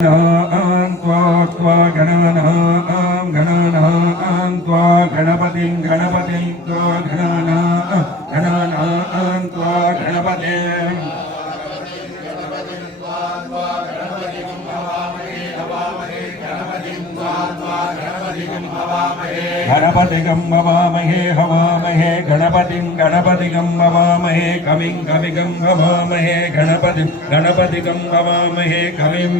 गणपतिं गणपतिगं भवामहे हवामहे गणपतिं भवामहे कविं कविगं भवामहे गणपतिगं भवामहे कविं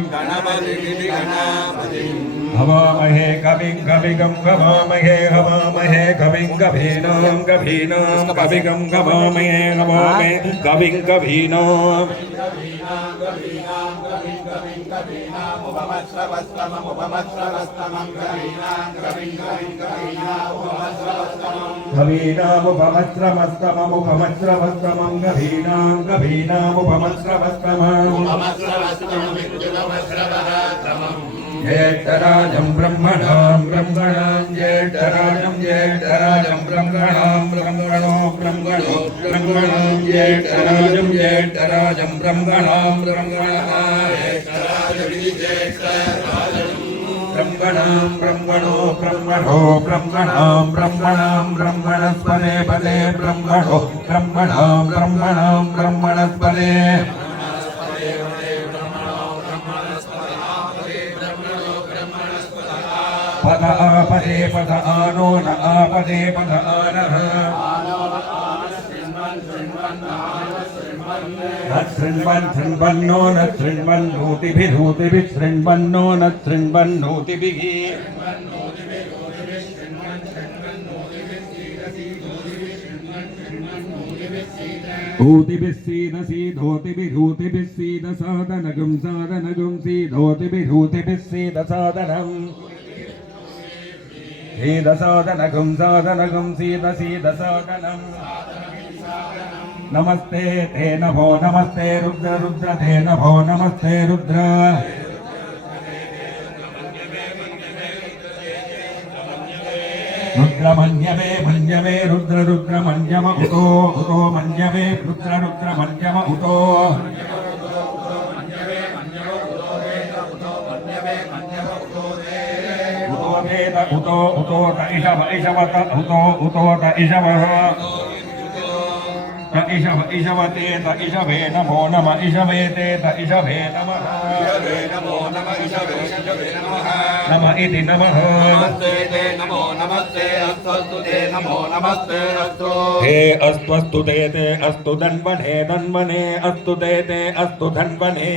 हवामहे कविं कविगं भवामहे हवामहे कविं कवीनां कविगं भवामहे हवामहे कविं कवीनां कवीनामुपमस्रवस्तममुपमस्रवस्तमं कवीनामुपमस्रवस्तमं ज्येष्ठराजं ब्रह्मणां ज्येष्ठराजं ब्रह्मणां ज्येष्ठराजं ब्रह्मणां ब्रह्मणस्पदे पदे ब्रह्मणस्पदे पद आपदे पद आनो न आपदे पद आनः न शृण्वन्नो न शृण्वन्नोतिभिः शृण्वन्नो न शृण्वन्नोतिभिः ऊतिभिः सीदसीधोतिभिः सीदसादनगं सीधोतिभिः सीदसादनम् सीदसादनगं सीदसादनम् नमस्ते ते नभो नमस्ते रुद्र ते नभो नमस्ते रुद्र मन्यमे रुद्र मन्यम उतो मन्यमे रुद्र मन्यम उतो उतो इषवत उतो इषवः इषवते इषवे नमो नम इषवेते इषवे नमः नम इति नमः नमो नमस्ते अस्तु ते नमो नमस्ते अस्तु हे अस्तु ते अस्तु धन्वने अस्तु ते अस्तु धन्वने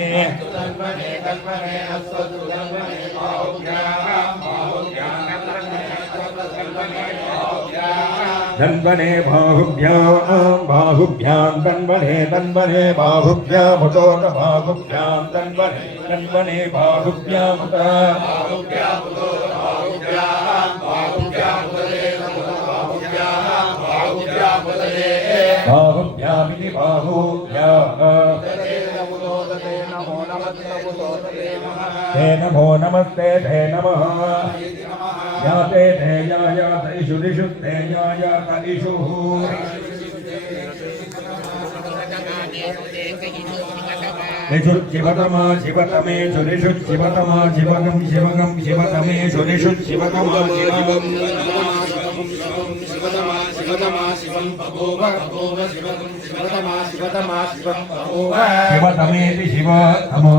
धन्वने बाहुभ्यां धन्वने बाहुभ्यामुतो बाहुभ्यां धन्वने बाहुभ्यामुत बाहुभ्यामिति बाहुभ्या ते नमो नमस्ते ते नमः याते ते यात इषु दिषु ते यात इषुः शिवतमा शिवतमे सुरिषु शिवतमा शिवगं शिवतमे सुरिषु शिवतमा शिवम् शिवतमा शिवं बभूव शिवतमा शिवं बभूव शिवतमेति शिवतमा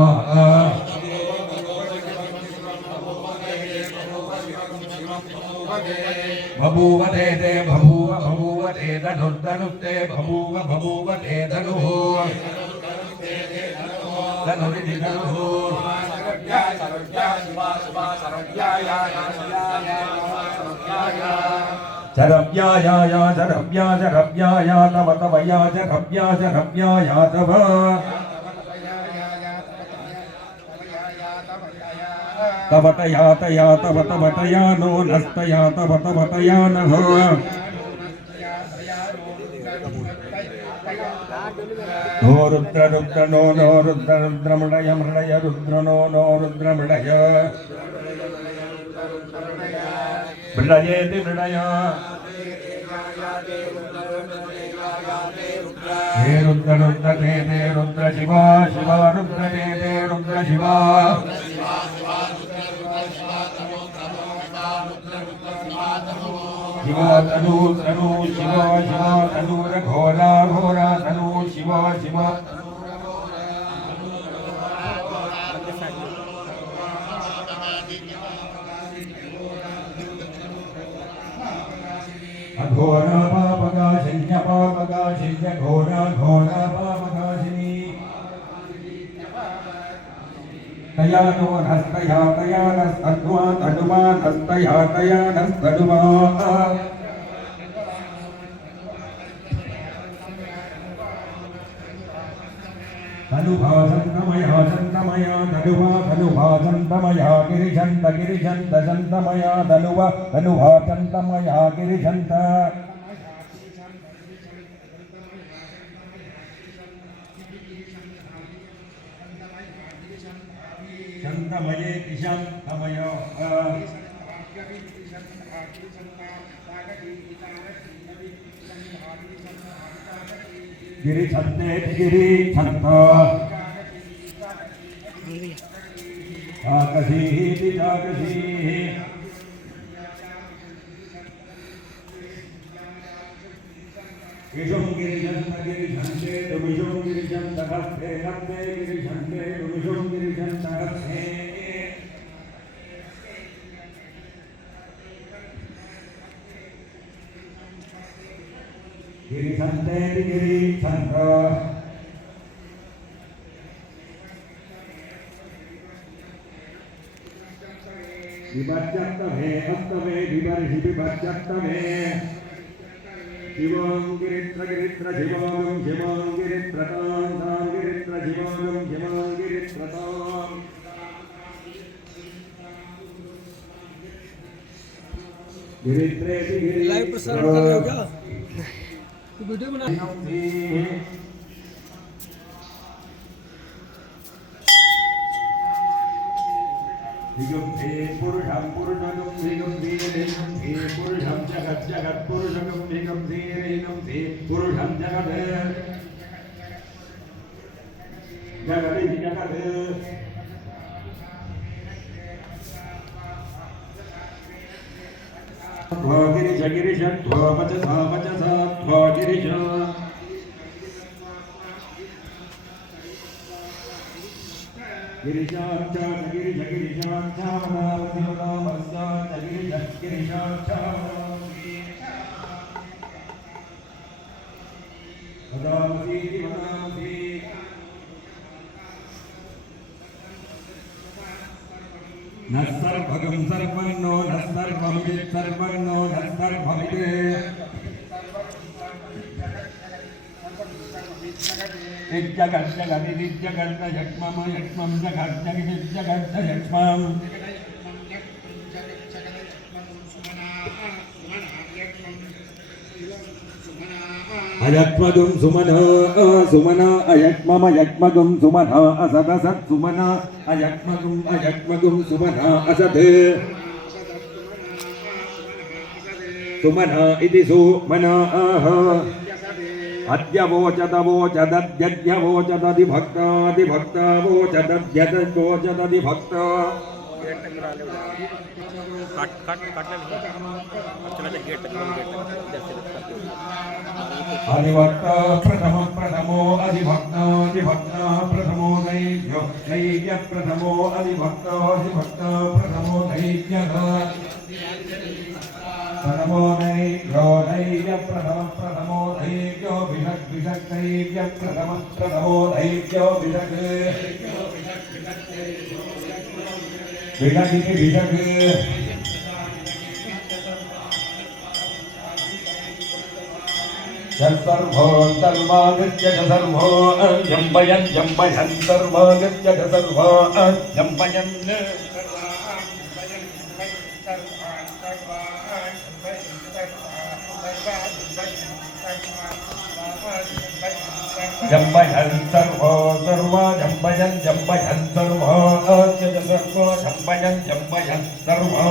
बभूवते ते बभूवते धनुर्धनुस्ते बभूवते धनुः धनुरिति धनुः शरव्याय तव या शरव्याय तव तवटया तवटया नो नस्तया तवटया नः नो रुद्र नो रुद्रमृडय रुद्र नो रुद्रमृडय मृडयेति मृडय हे रुद्र ते रुद्र शिवा रुद्र ते रुद्र शिवा शिवो तनु तनु शिवो शिवो तनुर घोरा घोरा तनु शिवो शिवो अघोरा पापकाशिन्य घोरा घोरा पापकाशिनी तयानो हस्तया तयानस्तद्वा तनुमा हस्तया तयानस्तनुमा तनुभासन्तमया सन्तमया तनुवा तनुभासन्तमया गिरिशन्त गिरिशन्त सन्तमया तनुवा तनुभासन्तमया गिरिशन्त शन्तमये शन्तमयो गिरिशन्ते गिरिशन्त आकशीः चाकशीः विषुं गिरिशन्त गिरिशन्ते विषुं गिरिशन्त हस्ते हस्ते गिरिशन्ते विषुं गिरिशन्त हस्ते गिरिशन्ते गिरिशन्त विभज्यत्तमे अस्तमे विवर्षि विभज्यत्तमे शिवं गिरित्र गिरित्र शिवं शिवं गिरित्रतां तां गिरित्र शिवं शिवं गिरित्रतां गिरित्रेति गिरि लाइव प्रसारण कर रहे हो क्या वीडियो बना दिगंबे पुरुषं पुरुषं दिगंबे दिगंबे पुरुषं जगत् जगत् पुरुषं दिगंबे दिगंबे पुरुषं जगत् जगति जगत् ध्वगिरिश गिरिश ध्ववचसा वचसा ध्वगिरिश गिरिशाच गिरिश गिरिशाच वदावसिवदामस्सा गिरिश गिरिशाच वदावसी वदावसी न सर्वगं सर्वन्नो न सर्वमिति सर्वन्नो न सर्वमिति जगत् जगति जगत् यक्ष्मम यक्ष्मं जगत् जगति जगत् यक्ष्मम् अयक्ष्मगुं सुमना सुमना अयक्ष्मम यक्ष्मगुं सुमना असत् असत् सुमना अयक्ष्मगुं सुमना असत् सुमना इति सुमना अद्यवोचदवोचदद्यद्यवोचदधिभक्तादिभक्ता वोचदद्यद्वोचदधिभक्ता अधिभक्ता प्रथमो अधिभक्ता प्रथमो दैव्य प्रथमो अधिभक्ता प्रथमो दैव्यः प्रथमो दैव्य प्रथमो दैव्यो विषक् दैव्य प्रथमो दैव्यो विषक् विषगिति विषक् सर्वो सर्वागत्य सर्वो जम्बयन् सर्वागत्य सर्वो जम्बयन् जम्बयन् सर्वो सर्वा जम्बयन् सर्वो सर्वो जम्बयन् सर्वो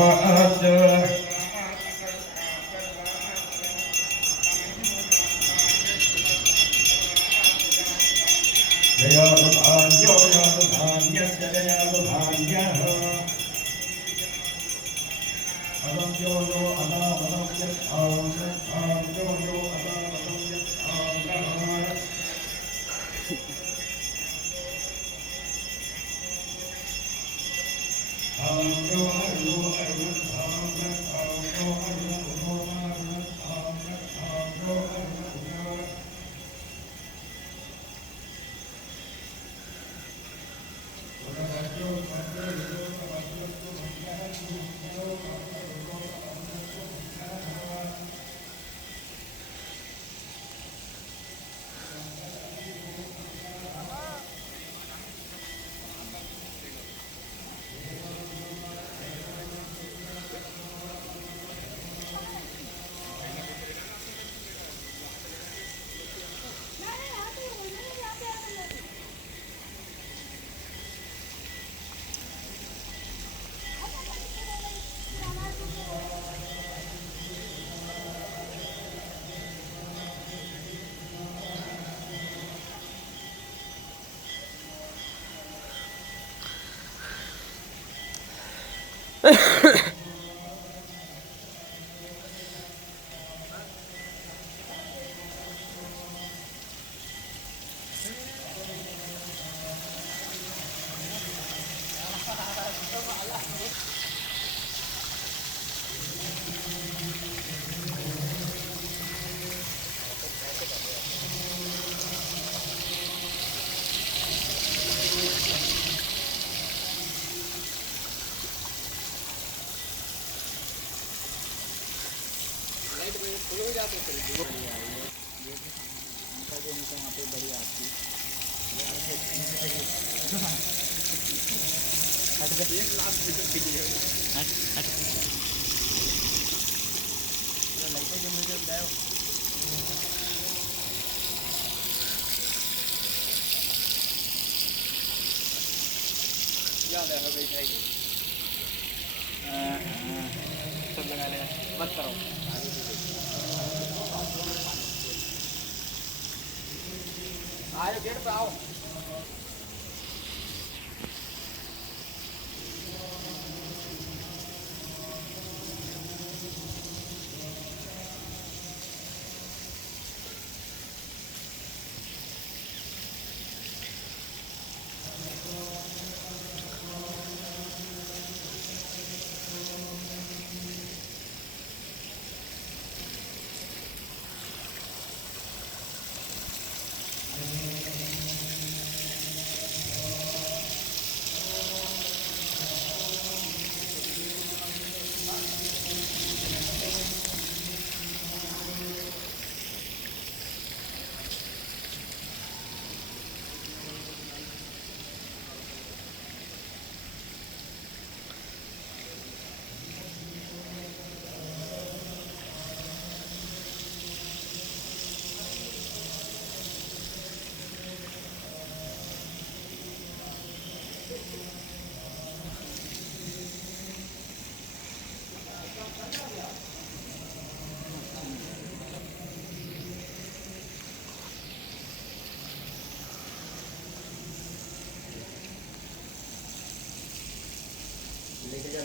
जयातु भाग्यो यातु भाग्यस्य जयातु भाग्यः सब लगा ले मत करो आओ गेट पे आओ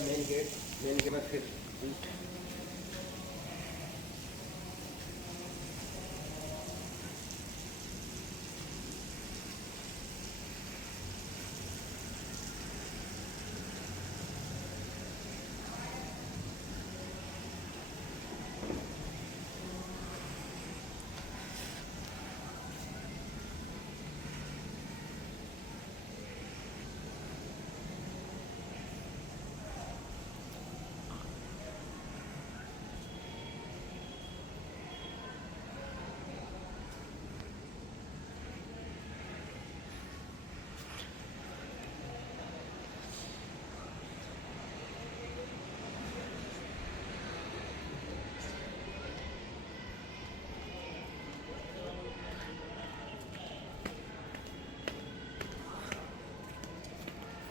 मेन गेट के बाद फिर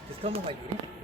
किसका मोबाइल है?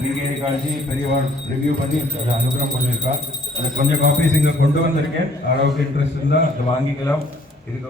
நீங்க காட்சி பெரியவாள் ரிவ்யூ பண்ணி அதை அனுகிரகம் பண்ணியிருக்கா. அது கொஞ்சம் காப்பீஸ் இங்கே கொண்டு வந்திருக்கேன். அளவுக்கு இன்ட்ரெஸ்ட் இருந்தால் அதை வாங்கிக்கலாம். இதுக்கு